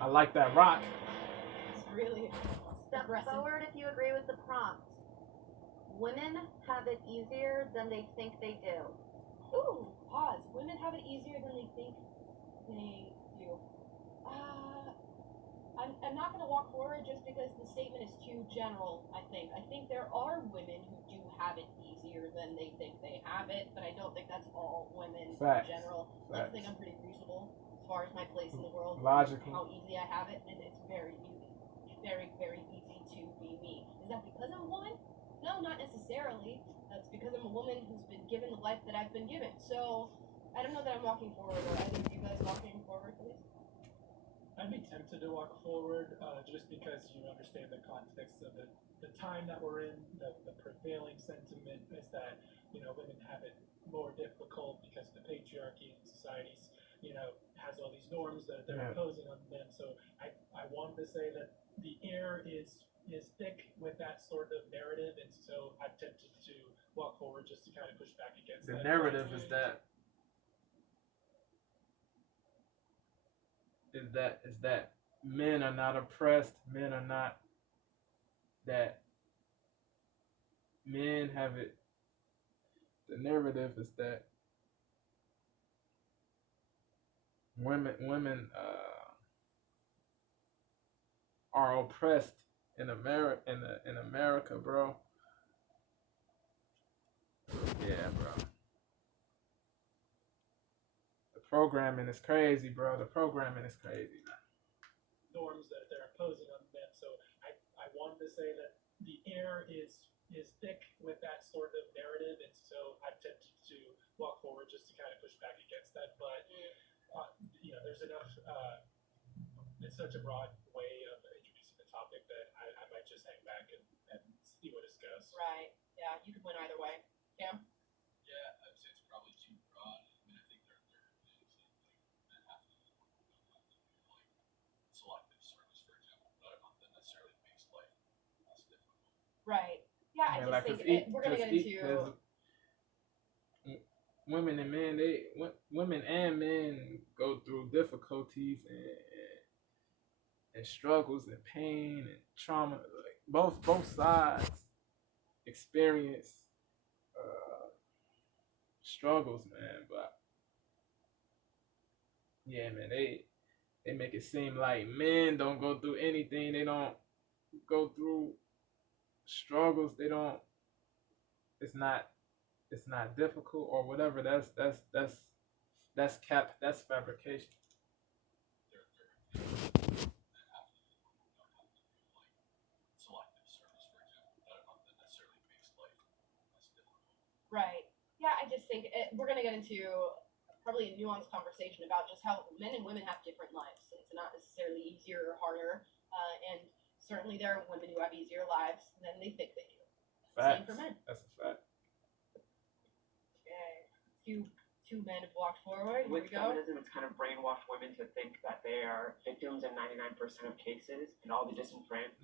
I like that rock. It's really Step forward if you agree with the prompt. Women have it easier than they think they do. Ooh, pause. Women have it easier than they think they do. I'm not going to walk forward just because the statement is too general, I think. I think there are women who do have it easier than they think they have it, but I don't think that's all women in general. I think I'm pretty reasonable as far as my place in the world. Logical. How easy I have it, and it's very easy. Very, very easy to be me. Is that because I'm a woman? No, not necessarily. That's because I'm a woman who's been given the life that I've been given. So, I don't know that I'm walking forward, or either of you guys walking forward, please? I'd be tempted to walk forward just because you understand the context of the time that we're in. The prevailing sentiment is that, women have it more difficult because the patriarchy in societies, has all these norms that they're imposing on them. So I wanted to say that the air is thick with that sort of narrative, and so I'm tempted to walk forward just to kind of push back against The that. narrative is that men are not oppressed, men are not, that men have it. The narrative is that women are oppressed in America, bro. Yeah, bro. The programming is crazy, bro. The programming is crazy, man. Norms that they're imposing on them. So I wanted to say that the air is thick with that sort of narrative, and so I'm tempted to walk forward just to kind of push back against that. But there's enough. It's such a broad way of introducing the topic that I might just hang back and see what it goes. Right. Yeah, you could win either way. Cam? Yeah, I'd say it's probably too broad. I mean, I think there are things that have to do like selective service, for example, but I don't think that necessarily makes life less difficult. Right. Yeah, I just think we're going to get into women and men. Women and men go through difficulties and struggles and pain and trauma. Like both sides experience struggles, man. But yeah, man, they make it seem like men don't go through anything. They don't go through struggles. They don't. It's not difficult or whatever. That's fabrication. Right. Yeah, I just think we're going to get into probably a nuanced conversation about just how men and women have different lives. It's not necessarily easier or harder, and certainly there are women who have easier lives than they think they do. Facts. Same for men. That's a fact. Okay. Two men have walked forward. Here With we go. feminism, it's kind of brainwashed women to think that they are victims in 99% of cases, and all the disenfranchised.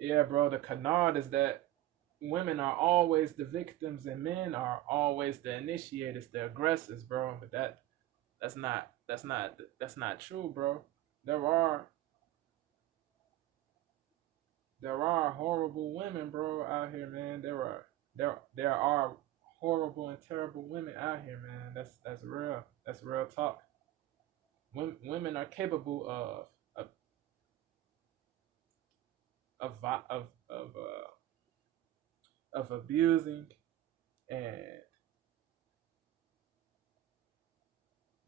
Yeah, bro. The canard is that women are always the victims and men are always the initiators, the aggressors, bro. But that's not true, bro. There are horrible women, bro, out here, man. There are horrible and terrible women out here, man. That's real. That's real talk. Women are capable of abusing and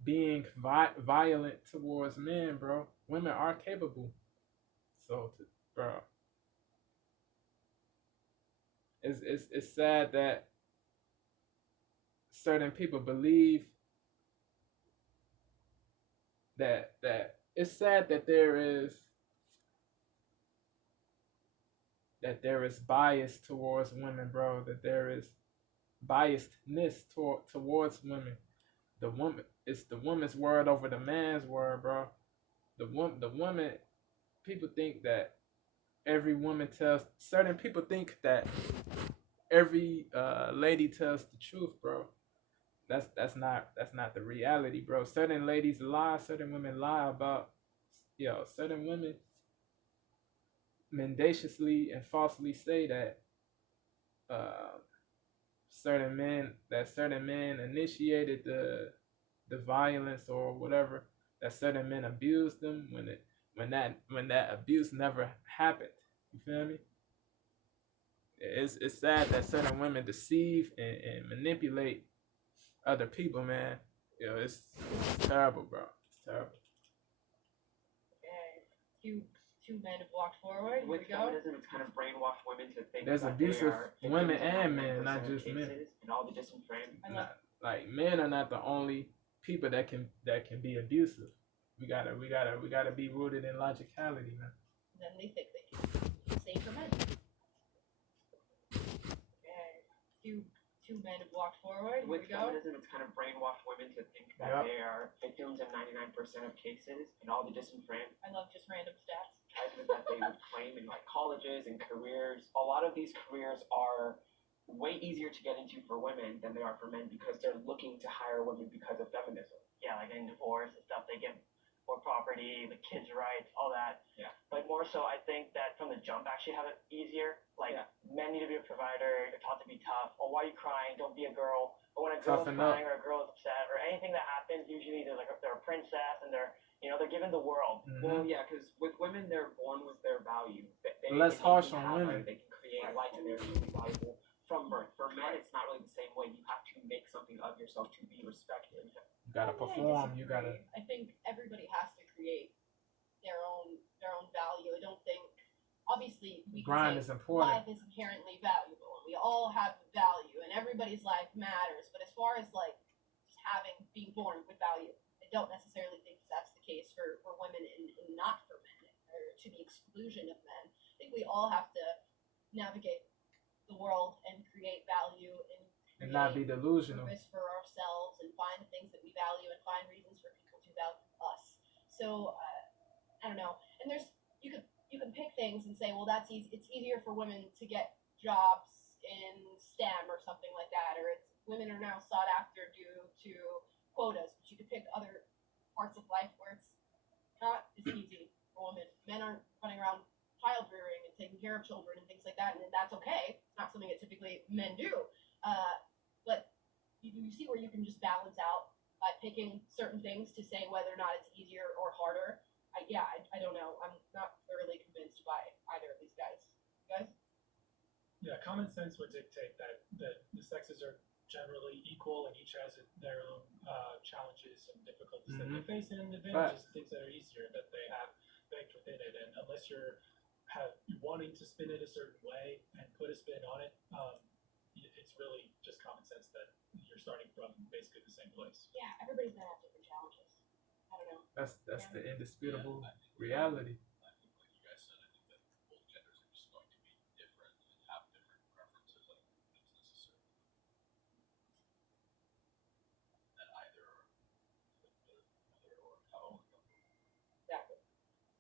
being violent towards men, bro. Women are capable. So, bro, it's sad that certain people believe that it's sad that there is bias towards women, bro. That there is biasedness towards women. It's the woman's word over the man's word, bro. The woman. People think that every woman tells. Certain people think that every lady tells the truth, bro. that's not the reality, bro. Certain ladies lie, certain women lie about certain women mendaciously and falsely say that uh certain men initiated the violence or whatever, that certain men abused them when that abuse never happened. You feel me? It's sad that certain women deceive and manipulate other people, man. It's terrible, bro. It's terrible. Okay. Two men have walked forward. Here With we go. feminism, it's kind of brainwashed women to think There's that abusive they are women victims and in men, 99% not of just men. cases, and all the disenfranchised. Like men are not the only people that can be abusive. We gotta be rooted in logicality, man. Then they think they can. Same for men. Okay. Two men have walked forward. Here With we go. feminism, it's kind of brainwashed women to think that Yep. they are victims in 99% of cases, and all the disenfranchised I love just random stats. that they would claim in like colleges and careers. A lot of these careers are way easier to get into for women than they are for men because they're looking to hire women because of feminism. Yeah, like in divorce and stuff, they get more property, the kids' rights, all that. Yeah. But more so, I think that from the jump, actually have it easier. Like, Yeah. men need to be a provider, they're taught to be tough. Or why are you crying? Don't be a girl. Or when a girl's Toughen up. crying or a girl's upset or anything that happens, usually they're a princess and they're given the world. Well, yeah, because with women, they're born with their value. Less they harsh can on have, women. Like, they can create life and they're truly valuable from birth. For men, it's not really the same way. You have to make something of yourself to be respected. You gotta perform. You gotta. I think everybody has to create their own value. I don't think. Obviously, we Grind can is say important. life is inherently valuable, and we all have value, and everybody's life matters. But as far as like just being born with value, I don't necessarily think that's the case for women and not for men, or to the exclusion of men. I think we all have to navigate the world and create value And not be delusional. purpose for ourselves and find the things that we value and find reasons for people to value us. So I don't know. And you can pick things and say, well, that's easy. It's easier for women to get jobs in STEM or something like that, or it's women are now sought after due to quotas. But you could pick other parts of life where it's not as easy for women. Men aren't running around child rearing and taking care of children and things like that, and that's okay. It's not something that typically men do. But you see where you can just balance out by picking certain things to say whether or not it's easier or harder. I don't know. I'm not thoroughly convinced by either of these guys. You guys? Yeah, common sense would dictate that the sexes are generally equal and each has their own challenges and difficulties that they face and advantages and things that are easier that they have baked within it. And unless you're wanting to spin it a certain way and put a spin on it, it's really just common sense that you're starting from basically the same place. Yeah, everybody's gonna have different challenges. I don't know. That's the indisputable reality. I think, like you guys said, I think that both genders are just going to be different and have different preferences. I don't think that's necessarily that either or how. Exactly.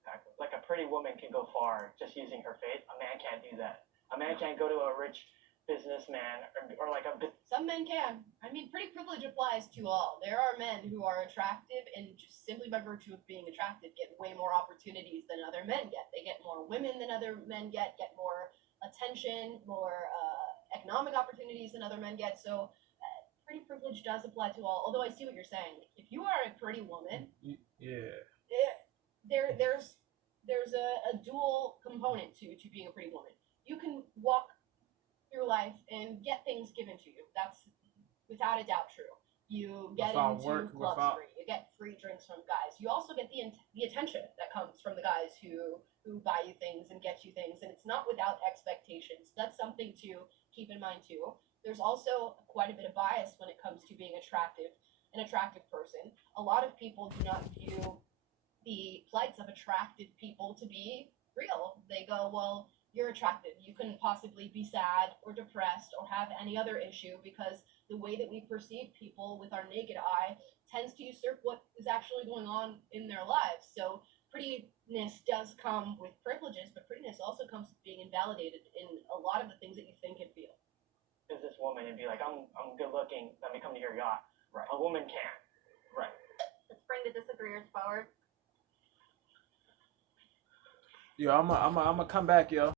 Exactly. Like a pretty woman can go far just using her face. A man can't do that. A man can't go to a rich businessman or like a Some men can. I mean, pretty privilege applies to all. There are men who are attractive and just simply by virtue of being attractive get way more opportunities than other men get. They get more women than other men get more attention, more economic opportunities than other men get. So pretty privilege does apply to all. Although I see what you're saying. If you are a pretty woman, Yeah. there's a dual component to being a pretty woman. You can walk through life and get things given to you. That's without a doubt true. You get Without into work, clubs without- free. You get free drinks from guys. You also get the attention that comes from the guys who buy you things and get you things, and it's not without expectations. That's something to keep in mind too. There's also quite a bit of bias when it comes to being an attractive person. A lot of people do not view the plights of attractive people to be real. They go, well, you're attractive. You couldn't possibly be sad or depressed or have any other issue because the way that we perceive people with our naked eye tends to usurp what is actually going on in their lives. So prettiness does come with privileges, but prettiness also comes with being invalidated in a lot of the things that you think and feel. businesswoman and be like, I'm good looking, let me come to your yacht. Right. A woman can't. Right. Let's bring the disagreeers forward. Yo, I'm a come back, yo.